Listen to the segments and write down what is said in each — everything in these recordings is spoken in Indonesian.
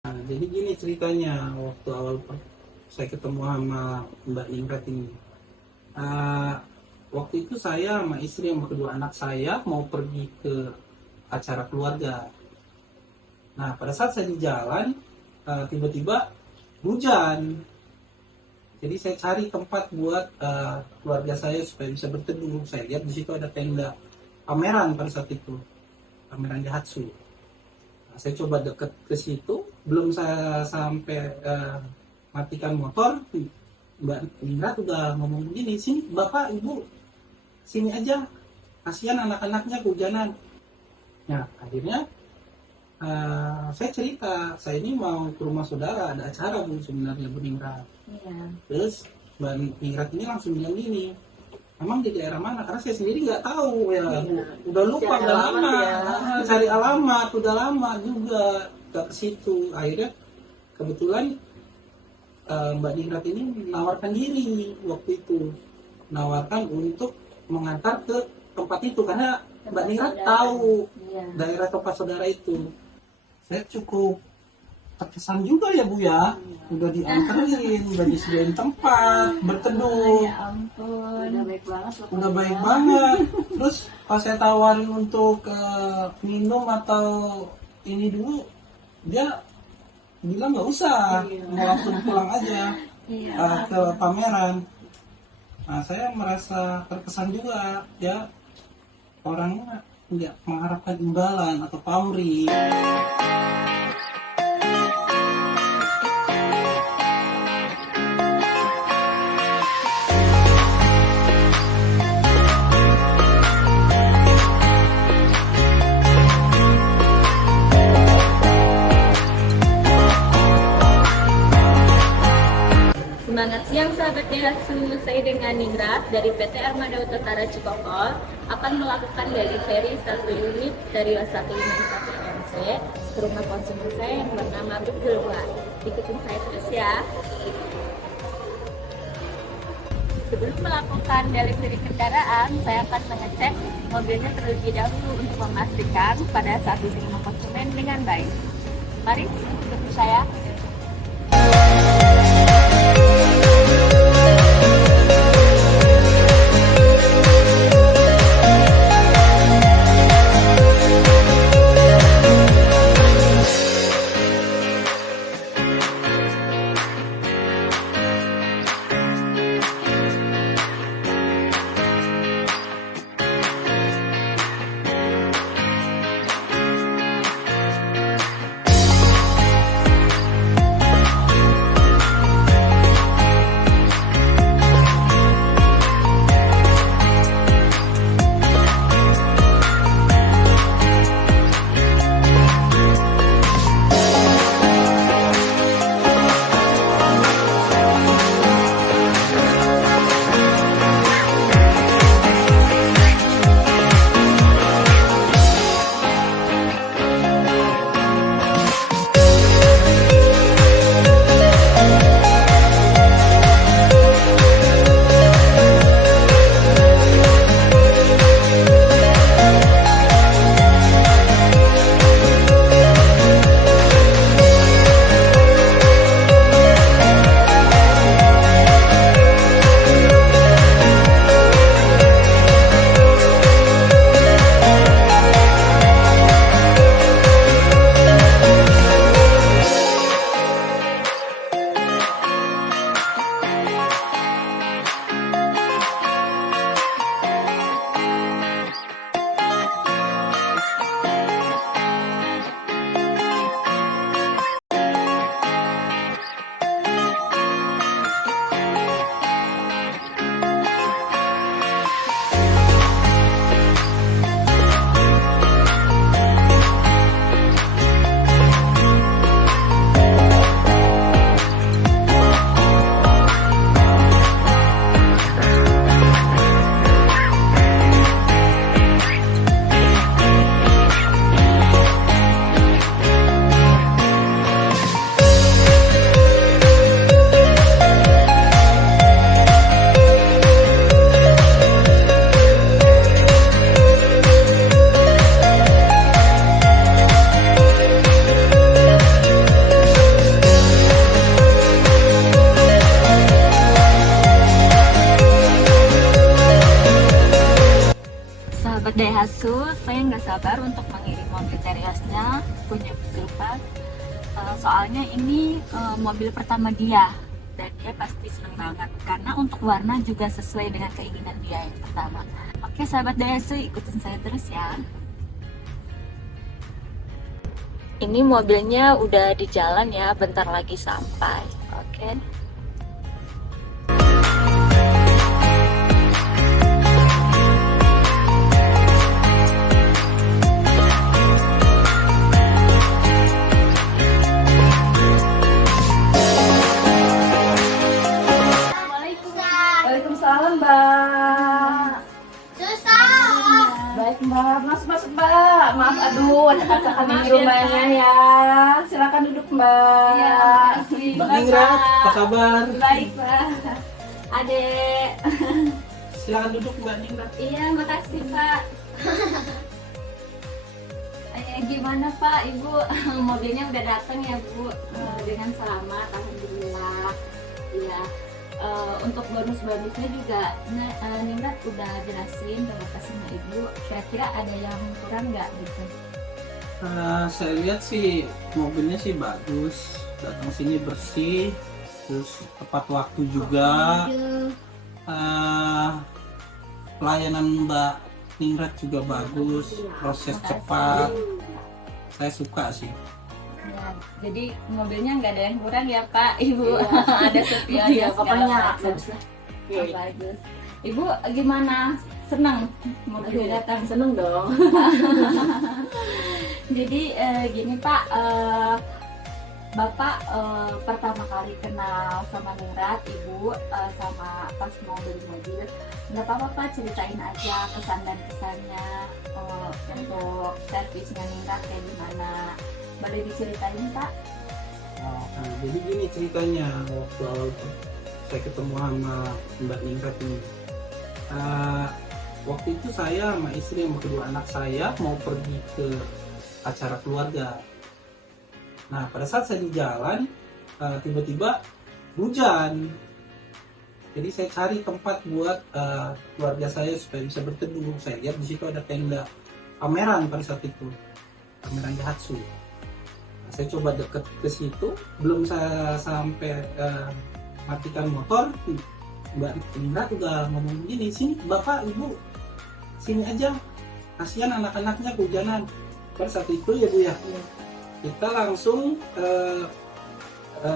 Nah, jadi gini ceritanya waktu awal saya ketemu sama Mbak Ningrat ini. Uh, Waktu itu saya sama istri sama kedua anak saya mau pergi ke acara keluarga. Nah, pada saat saya di jalan, tiba-tiba hujan. Jadi saya cari tempat buat keluarga saya supaya bisa berteduh. Saya lihat di situ ada tenda pameran pada saat itu, pameran Daihatsu. Nah, saya coba deket ke situ, belum saya sampai matikan motor, Mbak Ningrat udah ngomong begini, sini Bapak Ibu, sini aja, kasihan anak-anaknya kehujanan. Nah, akhirnya saya cerita, saya ini mau ke rumah saudara, ada acara Bu sebenarnya Bu Ningrat. Iya. Terus Mbak Ningrat ini langsung bilang gini, emang di daerah mana? Karena saya sendiri nggak tahu ya, Bu. Udah lupa, Cari udah alamat lama, ya. cari alamat, udah lama juga nggak ke situ. Akhirnya kebetulan Mbak Ningrat ini menawarkan diri waktu itu, menawarkan untuk mengantar ke tempat itu karena Mbak Ningrat tahu Iya. daerah tempat saudara itu. Saya cukup terkesan juga ya Bu ya, udah dianterin, udah disediain tempat berteduh, Ya ampun. Udah baik banget loh. udah baik banget. Terus pas saya tawarin untuk minum atau ini dulu, dia bilang nggak usah, mau langsung pulang aja Iya. ke pameran. Nah, saya merasa terkesan juga ya, orangnya nggak mengharapkan imbalan atau pamrih. Semangat siang sahabat Daihatsu, saya dengan Ningrat dari PT Armada Utara Cikokol akan melakukan delivery 1 unit dari 151 MC ke rumah konsumen saya yang bernama Begelwa. Ikutin saya terus ya. Sebelum melakukan delivery kendaraan, saya akan mengecek mobilnya terlebih dahulu untuk memastikan pada saat diterima konsumen dengan baik. Mari ikuti saya. saya nggak sabar untuk mengirim mobil Teriosnya punya Gilbert. Soalnya ini mobil pertama dia dan dia pasti senang banget karena untuk warna juga sesuai dengan keinginan dia yang pertama. Oke sahabat Daihatsu, ikutin saya terus ya. Ini mobilnya udah di jalan ya, bentar lagi sampai. Oke. Waalaikumsalam, Mbak. Baik, Mbak. Masuk, Mbak. Maaf, aduh, ada kaca kami di rumahnya ya. Silakan duduk, Mbak. Iya, makasih. Mbak Ningrat, apa kabar? Baik, Pak. Adek. Silakan duduk Mbak Ningrat. Iya, makasih, Pak. Gimana Pak, Ibu? Mobilnya udah datang ya, Bu? Dengan selamat, alhamdulillah. Iya. Untuk bonus-bonusnya juga Ningrat udah jelasin terima kasih sama Ibu. Kira-kira ada yang kurang nggak gitu? Saya lihat sih mobilnya sih bagus, datang sini bersih, terus tepat waktu juga. Pelayanan Mbak Ningrat juga bagus, proses cepat. Saya suka sih. Ya, jadi mobilnya nggak ada yang kurang ya Pak, Ibu. Ada setia Iya, segala pokoknya macam. bagus lah. Oh, bagus. Ibu gimana? Senang mobil datang? Seneng dong. Jadi gini Pak, Bapak pertama kali kenal sama Ningrat, Ibu sama pas mau beli mobil. Nggak apa-apa Pak, ceritain aja kesan dan kesannya untuk servisnya Ningrat kayak gimana. Boleh diceritain Pak? Jadi gini ceritanya, waktu awal saya ketemu sama Mbak Ningrat ini. Waktu itu saya sama istri sama kedua anak saya mau pergi ke acara keluarga. Nah pada saat saya di jalan tiba-tiba hujan. Jadi saya cari tempat buat keluarga saya supaya bisa berteduh. Saya lihat di situ ada tenda pameran pada saat itu, pameran Daihatsu. Nah, saya coba deket ke situ, belum saya sampai matikan motor, Mbak Ningrat udah ngomong gini, sini Bapak Ibu sini aja, kasihan anak-anaknya kehujanan. Pada saat itu ya Bu ya, kita langsung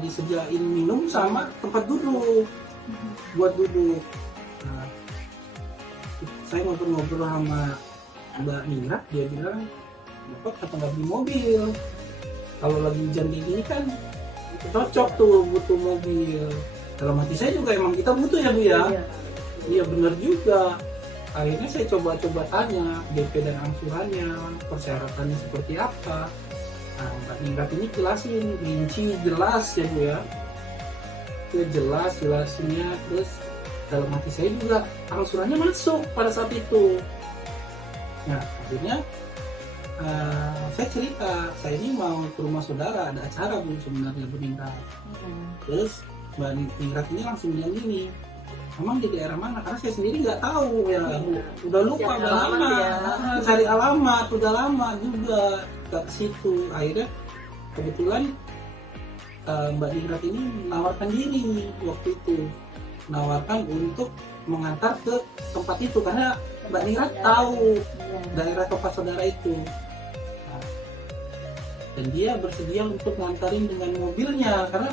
disediain minum sama tempat duduk buat duduk. Nah, saya ngobrol-ngobrol sama Mbak Ningrat, dia bilang Bapak kenapa nggak beli mobil, kalau lagi hujan kayak gini kan cocok tuh butuh mobil. Dalam hati saya juga emang kita butuh ya Bu ya. Iya benar juga. Akhirnya saya coba-coba tanya DP dan angsurannya, persyaratannya seperti apa. Nah, Mbak Ningrat ini jelasin, rinci, jelas ya Bu ya. Itu jelasnya, terus dalam hati saya juga angsurannya masuk pada saat itu. Nah, akhirnya saya cerita, saya ini mau ke rumah saudara, ada acara Bu sebenarnya Bu Ningrat. Terus Mbak Ningrat ini langsung bilang gini, emang di daerah mana? Karena saya sendiri nggak tahu ya, udah lupa, udah lama, cari alamat, udah lama juga ke situ. Akhirnya kebetulan Mbak Ningrat ini menawarkan diri waktu itu, menawarkan untuk mengantar ke tempat itu karena Mbak Ningrat tahu daerah tempat saudara itu. Nah, dan dia bersedia untuk ngantarin dengan mobilnya karena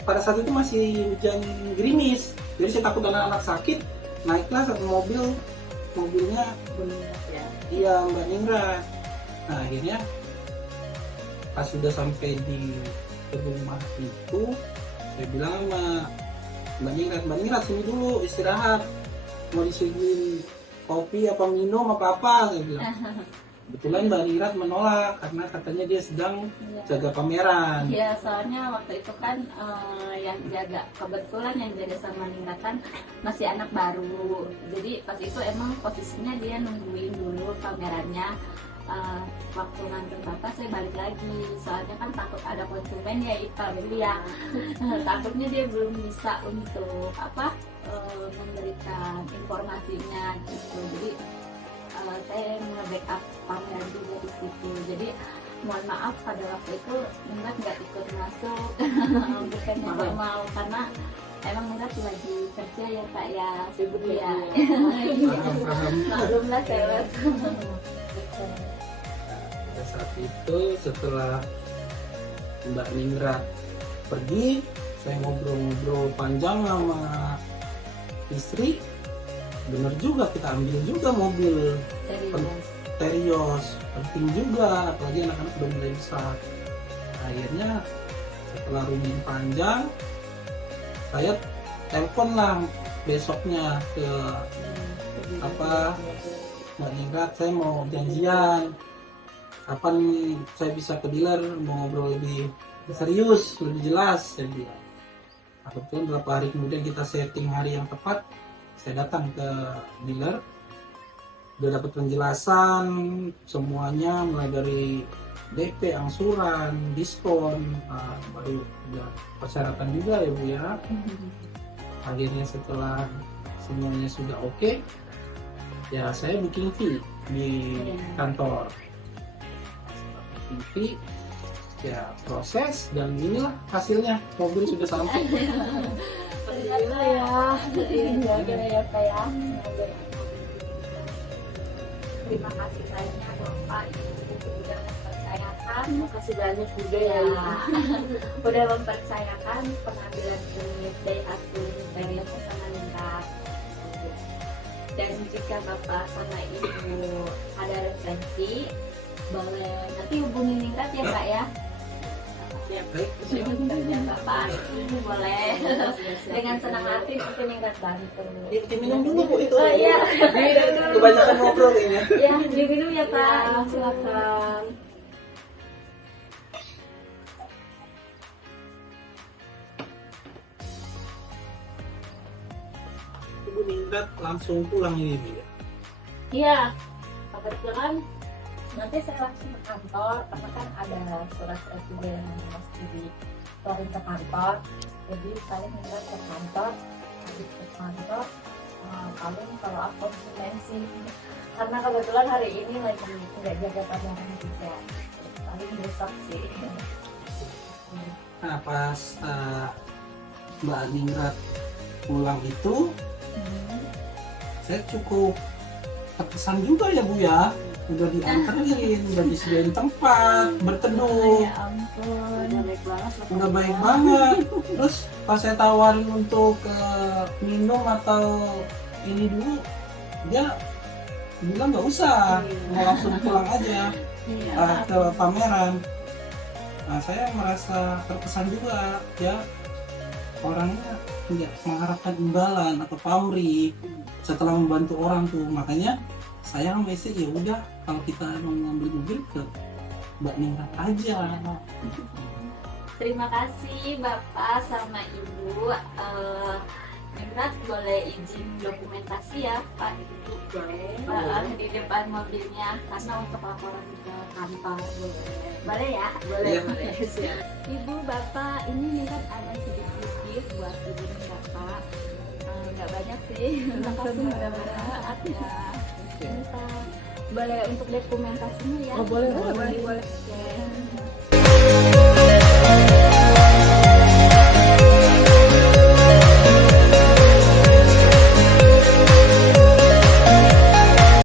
pada saat itu masih hujan gerimis, jadi saya takut anak-anak sakit, naiklah satu mobilnya iya Mbak Ningrat. Nah akhirnya pas sudah sampai di rumah itu, saya bilang sama Mbak Ningrat sini dulu istirahat, mau disuguhin kopi apa minum apa saya bilang. Kebetulan Mbak Ningrat menolak karena katanya dia sedang jaga pameran. Iya, soalnya waktu itu kan yang jaga, kebetulan yang jaga sama Ningrat kan masih anak baru. Jadi pas itu emang posisinya dia nungguin dulu pamerannya. Waktu nganter Bapak saya balik lagi, soalnya kan takut ada konsumen ya Ipa beli ya. Takutnya dia belum bisa untuk memberikan informasinya gitu. Jadi saya nge-backup pameran juga di situ. Jadi mohon maaf pada waktu itu Ningrat nggak ikut masuk, bukannya nggak mau, karena emang Ningrat lagi kerja ya Kak ya, sibuk ya. Paham. Maklumlah saya. Pada saat itu setelah Mbak Ningrat pergi, saya ngobrol-ngobrol panjang sama istri. Bener juga, kita ambil juga mobil Terios, penting juga, apalagi anak-anak udah mulai besar. Akhirnya setelah runding panjang, saya telepon lah besoknya ke Mbak Ningrat, saya mau janjian kapan saya bisa ke dealer, mau ngobrol lebih serius, lebih jelas. Saya bilang, kebetulan beberapa hari kemudian kita setting hari yang tepat, saya datang ke dealer, udah dapat penjelasan semuanya, mulai dari DP, angsuran, diskon, baru udah persyaratan juga ya Bu ya. Akhirnya setelah semuanya sudah oke, ya saya booking fee di kantor. Booking fee, ya proses, dan inilah hasilnya, mobil sudah sampai. Alhamdulillah ya, ya Kak ya. Terima kasih banyak Bapak Ibu sudah mempercayakan, Makasih banyak juga ya. udah mempercayakan pengambilan unit Daihatsu Terios sama Ningrat. Dan jika Bapak sama Ibu ada referensi, boleh nanti hubungi Ningrat ya Kak ya. Baik, Ya Bapak, ini boleh dengan senang hati nanti Ningrat bantu. diminum dulu Bu itu. Oh iya, Kebanyakan ngobrol ini ya. ya diminum ya Kak, silakan. Ibu Ningrat langsung pulang ini Bu ya. Iya, kebetulan nanti saya langsung ke kantor karena kan ada surat-surat juga yang mesti dikeluarin ke kantor. Jadi saya minta ke kantor, habis ke kantor paling kalau aku konsumensi, karena kebetulan hari ini lagi nggak jaga pameran juga, paling besok sih. Nah pas Mbak Ningrat pulang itu, saya cukup terkesan juga ya Bu ya. Udah dianterin, udah disediain tempat berteduh, Ya ampun, udah baik banget. Terus pas saya tawarin untuk minum atau ini dulu, dia bilang nggak usah, mau langsung pulang aja ke pameran. Nah saya merasa terkesan juga ya, orangnya tidak mengharapkan imbalan atau pamrih setelah membantu orang tuh. Makanya saya sama istri ya udah, kalau kita mau ngambil mobil ke Mbak Ningrat aja. Terima kasih Bapak sama Ibu. Ningrat boleh izin dokumentasi ya Pak Ibu, boleh di depan mobilnya karena untuk laporan ke kantor. Boleh ya? Boleh. Ibu Bapak, ini Ningrat ada sedikit gift buat Ibu dan Bapak. Nggak banyak sih, terima kasih mudah-mudahan ya. Boleh untuk dokumentasinya ya? Oh, boleh. Oke.